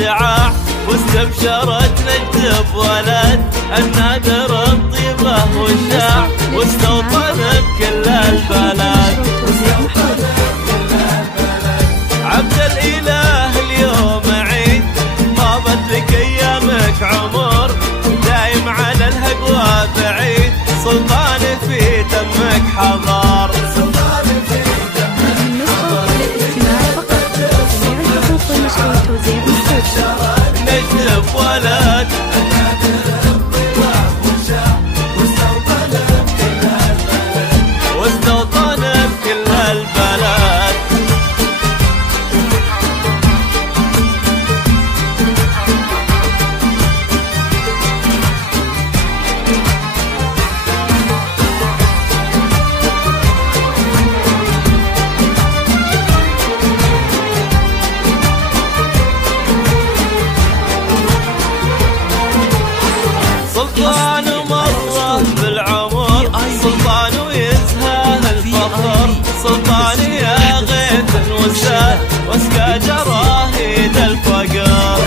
الشعاع، واستبشرت نجد بولد النادر الطيبة والشاع، واستوطن بكل البلد. عبد الإله اليوم عيد، طابت لك أيامك عمر، دايم على الهقوى بعيد، سلطان في دمك حضار. نجد بولد واستوطن بكل البلد. سلطان مرة بالعمر، سلطان ويزهى الفخر، سلطان يا غيث وساد واسقى جراهيد الفقر.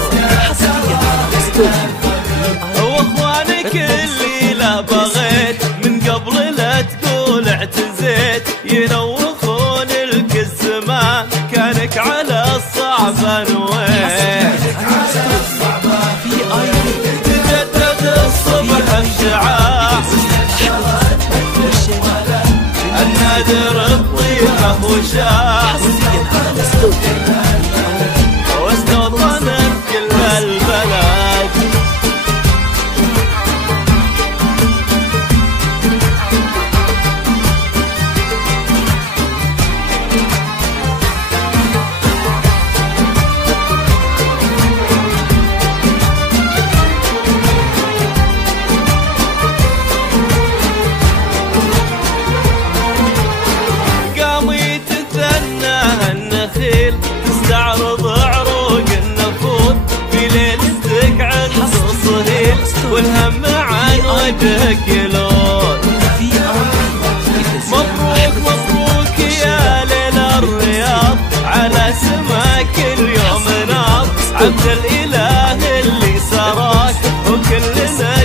واخوانك اللي لا بغيت من قبل لا تقول اعتزيت، ينوخون لك الزمان كانك على الصعب نويت. النادر الطيبة وشاع، واستوطن بكل البلد. تستعرض عروق النفوذ في ليلتك عند الصهيل، والهم عن وجهك يلون. مبروك مبروك يا ليل الرياض، على سماك اليوم ناض، عبد الإله اللي سراك وكلنا